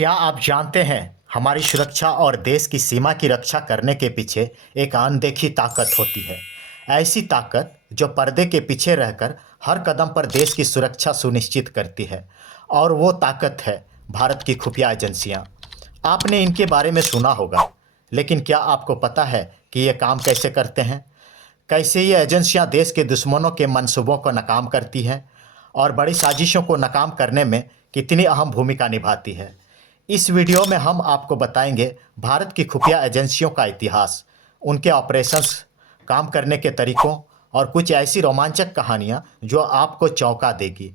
क्या आप जानते हैं हमारी सुरक्षा और देश की सीमा की रक्षा करने के पीछे एक अनदेखी ताकत होती है। ऐसी ताकत जो पर्दे के पीछे रहकर हर कदम पर देश की सुरक्षा सुनिश्चित करती है। और वो ताकत है भारत की खुफिया एजेंसियां। आपने इनके बारे में सुना होगा, लेकिन क्या आपको पता है कि ये काम कैसे करते हैं? कैसे ये एजेंसियां देश के दुश्मनों के मंसूबों को नाकाम करती हैं और बड़ी साजिशों को नाकाम करने में कितनी अहम भूमिका निभाती है। इस वीडियो में हम आपको बताएंगे भारत की खुफिया एजेंसियों का इतिहास, उनके ऑपरेशंस, काम करने के तरीकों और कुछ ऐसी रोमांचक कहानियां जो आपको चौंका देगी।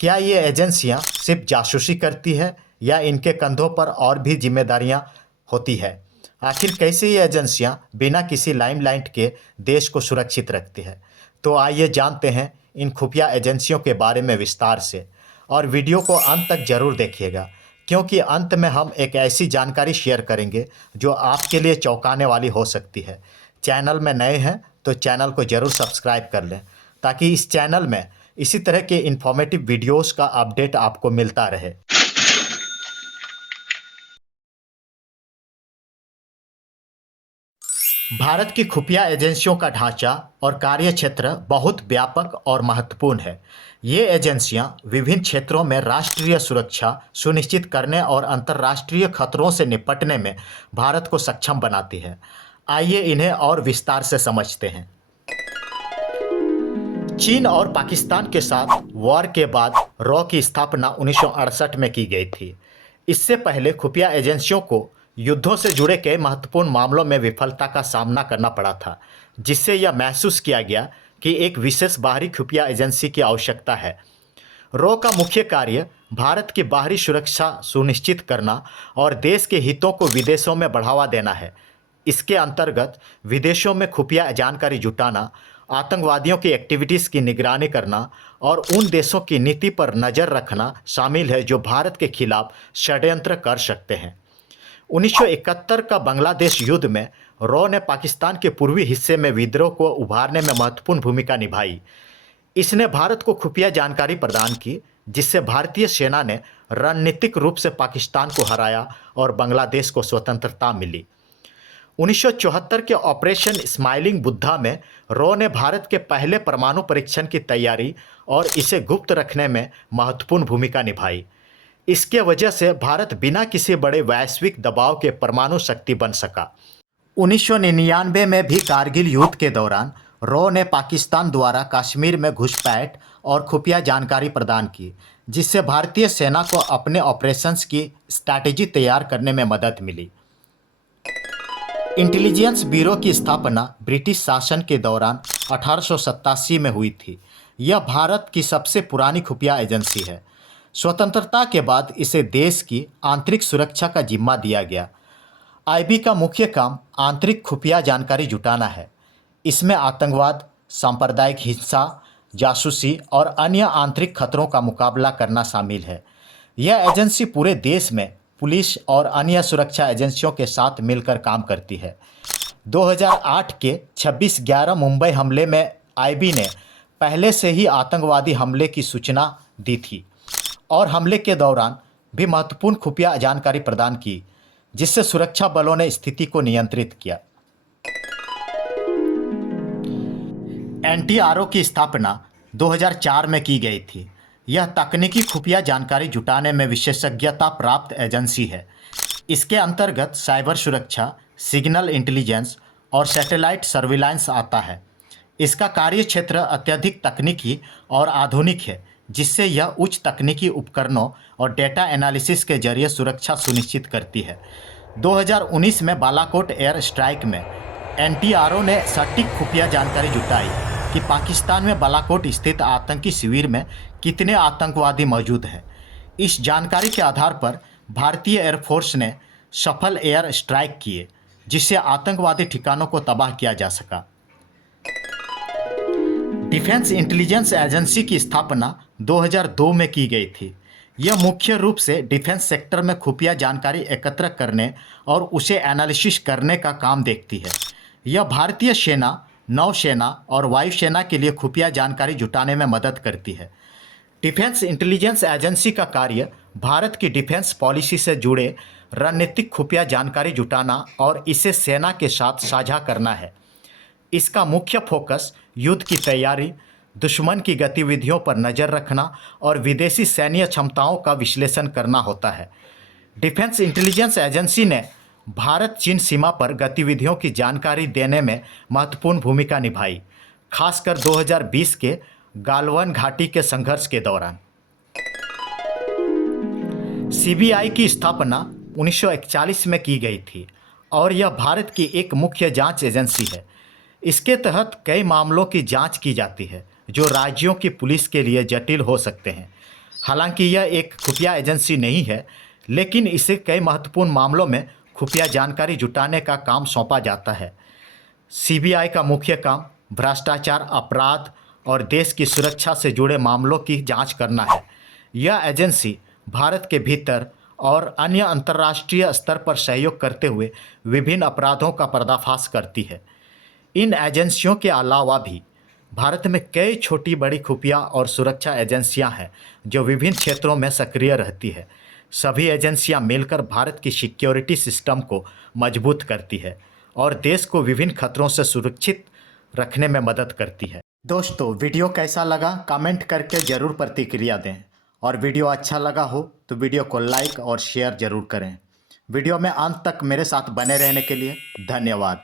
क्या ये एजेंसियां सिर्फ जासूसी करती है या इनके कंधों पर और भी जिम्मेदारियां होती है? आखिर कैसे ये एजेंसियां बिना किसी लाइमलाइट के देश को सुरक्षित रखती है? तो आइए जानते हैं इन खुफिया एजेंसियों के बारे में विस्तार से, और वीडियो को अंत तक जरूर देखिएगा, क्योंकि अंत में हम एक ऐसी जानकारी शेयर करेंगे जो आपके लिए चौंकाने वाली हो सकती है। चैनल में नए हैं तो चैनल को ज़रूर सब्सक्राइब कर लें, ताकि इस चैनल में इसी तरह के इन्फॉर्मेटिव वीडियोस का अपडेट आपको मिलता रहे। भारत की खुफिया एजेंसियों का ढांचा और कार्यक्षेत्र बहुत व्यापक और महत्वपूर्ण है। ये एजेंसियां विभिन्न क्षेत्रों में राष्ट्रीय सुरक्षा सुनिश्चित करने और अंतर्राष्ट्रीय खतरों से निपटने में भारत को सक्षम बनाती है। आइए इन्हें और विस्तार से समझते हैं। चीन और पाकिस्तान के साथ वॉर के बाद रॉ की स्थापना 1968 में की गई थी। इससे पहले खुफिया एजेंसियों को युद्धों से जुड़े कई महत्वपूर्ण मामलों में विफलता का सामना करना पड़ा था, जिससे यह महसूस किया गया कि एक विशेष बाहरी खुफिया एजेंसी की आवश्यकता है। रॉ का मुख्य कार्य भारत की बाहरी सुरक्षा सुनिश्चित करना और देश के हितों को विदेशों में बढ़ावा देना है। इसके अंतर्गत विदेशों में खुफिया जानकारी जुटाना, आतंकवादियों की एक्टिविटीज़ की निगरानी करना और उन देशों की नीति पर नज़र रखना शामिल है जो भारत के खिलाफ षड्यंत्र कर सकते हैं। 1971 का बांग्लादेश युद्ध में रॉ ने पाकिस्तान के पूर्वी हिस्से में विद्रोह को उभारने में महत्वपूर्ण भूमिका निभाई। इसने भारत को खुफिया जानकारी प्रदान की, जिससे भारतीय सेना ने रणनीतिक रूप से पाकिस्तान को हराया और बांग्लादेश को स्वतंत्रता मिली। 1974 के ऑपरेशन स्माइलिंग बुद्धा में रॉ ने भारत के पहले परमाणु परीक्षण की तैयारी और इसे गुप्त रखने में महत्वपूर्ण भूमिका निभाई। इसके वजह से भारत बिना किसी बड़े वैश्विक दबाव के परमाणु शक्ति बन सका। 1999 में भी कारगिल युद्ध के दौरान रॉ ने पाकिस्तान द्वारा कश्मीर में घुसपैठ और खुफिया जानकारी प्रदान की, जिससे भारतीय सेना को अपने ऑपरेशंस की स्ट्रैटेजी तैयार करने में मदद मिली। इंटेलिजेंस ब्यूरो की स्थापना ब्रिटिश शासन के दौरान 1887 में हुई थी। यह भारत की सबसे पुरानी खुफिया एजेंसी है। स्वतंत्रता के बाद इसे देश की आंतरिक सुरक्षा का जिम्मा दिया गया। आईबी का मुख्य काम आंतरिक खुफिया जानकारी जुटाना है। इसमें आतंकवाद, सांप्रदायिक हिंसा, जासूसी और अन्य आंतरिक खतरों का मुकाबला करना शामिल है। यह एजेंसी पूरे देश में पुलिस और अन्य सुरक्षा एजेंसियों के साथ मिलकर काम करती है। 2008 के 26/11 मुंबई हमले में आईबी ने पहले से ही आतंकवादी हमले की सूचना दी थी और हमले के दौरान भी महत्वपूर्ण खुफिया जानकारी प्रदान की, जिससे सुरक्षा बलों ने स्थिति को नियंत्रित किया। एनटीआरओ की स्थापना 2004 में की गई थी। यह तकनीकी खुफिया जानकारी जुटाने में विशेषज्ञता प्राप्त एजेंसी है। इसके अंतर्गत साइबर सुरक्षा, सिग्नल इंटेलिजेंस और सैटेलाइट सर्विलांस आता है। इसका कार्यक्षेत्र अत्यधिक तकनीकी और आधुनिक है, जिससे यह उच्च तकनीकी उपकरणों और डेटा एनालिसिस के जरिए सुरक्षा सुनिश्चित करती है। 2019 में बालाकोट एयर स्ट्राइक में एनटीआरओ ने सटीक खुफिया जानकारी जुटाई कि पाकिस्तान में बालाकोट स्थित आतंकी शिविर में कितने आतंकवादी मौजूद हैं। इस जानकारी के आधार पर भारतीय एयरफोर्स ने सफल एयर स्ट्राइक किए, जिससे आतंकवादी ठिकानों को तबाह किया जा सका। डिफेंस इंटेलिजेंस एजेंसी की स्थापना 2002 में की गई थी। यह मुख्य रूप से डिफेंस सेक्टर में खुफिया जानकारी एकत्र करने और उसे एनालिसिस करने का काम देखती है। यह भारतीय सेना, नौसेना और वायुसेना के लिए खुफिया जानकारी जुटाने में मदद करती है। डिफेंस इंटेलिजेंस एजेंसी का कार्य भारत की डिफेंस पॉलिसी से जुड़े रणनीतिक खुफिया जानकारी जुटाना और इसे सेना के साथ साझा करना है। इसका मुख्य फोकस युद्ध की तैयारी, दुश्मन की गतिविधियों पर नज़र रखना और विदेशी सैन्य क्षमताओं का विश्लेषण करना होता है। डिफेंस इंटेलिजेंस एजेंसी ने भारत चीन सीमा पर गतिविधियों की जानकारी देने में महत्वपूर्ण भूमिका निभाई, खासकर 2020 के गालवन घाटी के संघर्ष के दौरान। सीबीआई की स्थापना 1941 में की गई थी और यह भारत की एक मुख्य जांच एजेंसी है। इसके तहत कई मामलों की जांच की जाती है जो राज्यों की पुलिस के लिए जटिल हो सकते हैं। हालांकि यह एक खुफिया एजेंसी नहीं है, लेकिन इसे कई महत्वपूर्ण मामलों में खुफिया जानकारी जुटाने का काम सौंपा जाता है। सीबीआई का मुख्य काम भ्रष्टाचार, अपराध और देश की सुरक्षा से जुड़े मामलों की जांच करना है। यह एजेंसी भारत के भीतर और अन्य अंतर्राष्ट्रीय स्तर पर सहयोग करते हुए विभिन्न अपराधों का पर्दाफाश करती है। इन एजेंसियों के अलावा भी भारत में कई छोटी बड़ी खुफिया और सुरक्षा एजेंसियां हैं जो विभिन्न क्षेत्रों में सक्रिय रहती है। सभी एजेंसियां मिलकर भारत की सिक्योरिटी सिस्टम को मजबूत करती है और देश को विभिन्न खतरों से सुरक्षित रखने में मदद करती है। दोस्तों, वीडियो कैसा लगा कमेंट करके ज़रूर प्रतिक्रिया दें, और वीडियो अच्छा लगा हो तो वीडियो को लाइक और शेयर ज़रूर करें। वीडियो में अंत तक मेरे साथ बने रहने के लिए धन्यवाद।